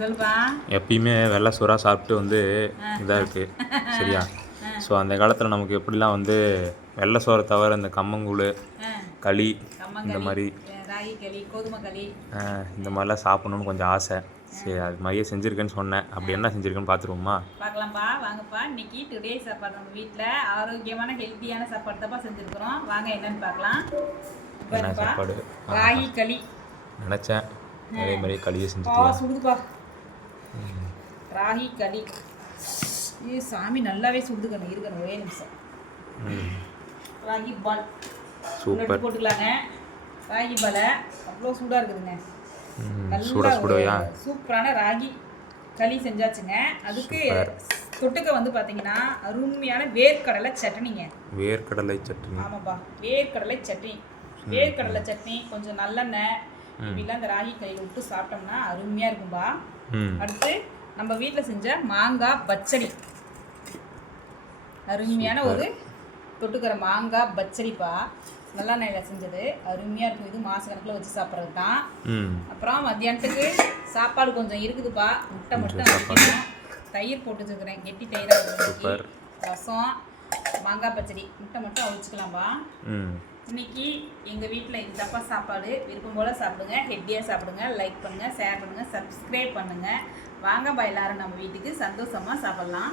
சொல்லுப்பா. எப்பயுமே வெள்ளை சுறா சாப்பிட்டு வந்து இதாக இருக்குது சரியா. ஸோ அந்த காலத்தில் நமக்கு எப்படிலாம் வந்து வெள்ளை சோறை தவிர இந்த கம்மங்கூழ் களி இந்த கம்மங்களி, மாதிரி ராகி களி, கோதுமை களி. இந்த மாதிரிலாம் சாப்பிட்ணுன்னு கொஞ்சம் ஆசை. சரி அது மாதிரியே செஞ்சுருக்கேன்னு சொன்னேன். அப்படி என்ன செஞ்சுருக்கேன்னு பார்த்துருவோமா? பார்க்கலாம்ப்பா, வாங்கப்பா. இன்னைக்கு டுடே சாப்பாடு நம்ம வீட்டில் ஆரோக்கியமான ஹெல்த்தியான சாப்பாடு தான்ப்பா செஞ்சுருக்குறோம். வாங்க என்னன்னு பார்க்கலாம். என்ன சாப்பாடு? ராகி களி நினச்சேன் அதே மாதிரி களியை பா, செஞ்சுட்டியா? சுடுதுப்பா. ராகி களி. சாமி நல்லாவே சுடுதுக்கணும். இருக்கணும் ஒரே நிமிஷம். ராகி பால் சூப்பர் போட்டுக்கலாங்க. ராகி பாலை அவ்வளோ சூடாக இருக்குதுங்க. சுடவையா சூப்பரான ராகி களி செஞ்சாச்சுங்க. அதுக்கு தொட்டுக்க வந்து பார்த்தீங்கன்னா அருமையான வேர்க்கடலை சட்னிங்க. வேர்க்கடலை சட்னி. ஆமாப்பா, வேர்க்கடலை சட்னி. வேர்க்கடலை சட்னி கொஞ்சம் நல்லெண்ணெய் இப்படிலாம் இந்த ராகி களியில் விட்டு சாப்பிட்டோம்னா அருமையாக இருக்கும்பா. அடுத்து நம்ம வீட்டில் செஞ்ச மாங்காய் பச்சடி. அருமையான ஒரு தொட்டுக்கிற மாங்காய் பச்சடிப்பா. நல்லெண்ணெயில் செஞ்சது அருமையாக இருக்கும். இது மாதக்கணக்கில் வச்சு சாப்பிட்றது தான். அப்புறம் மத்தியானத்துக்கு சாப்பாடு கொஞ்சம் இருக்குதுப்பா. முட்டை மட்டும் அடிக்கணும். தயிர் போட்டு வச்சுக்கிறேன், கெட்டி தயிராக. ரசம், மாங்காய் பச்சடி, முட்டை மட்டும் அவிச்சிக்கலாம்ப்பா. இன்னைக்கு எங்கள் வீட்டில் இது தப்பா சாப்பாடு. விருப்பம் போல் சாப்பிடுங்க, ஹெல்த்தியாக சாப்பிடுங்க. லைக் பண்ணுங்கள், ஷேர் பண்ணுங்கள், சப்ஸ்கிரைப் பண்ணுங்கள். வாங்கப்பா எல்லாரும் நம்ம வீட்டுக்கு சந்தோஷமாக சாப்பிட்லாம்.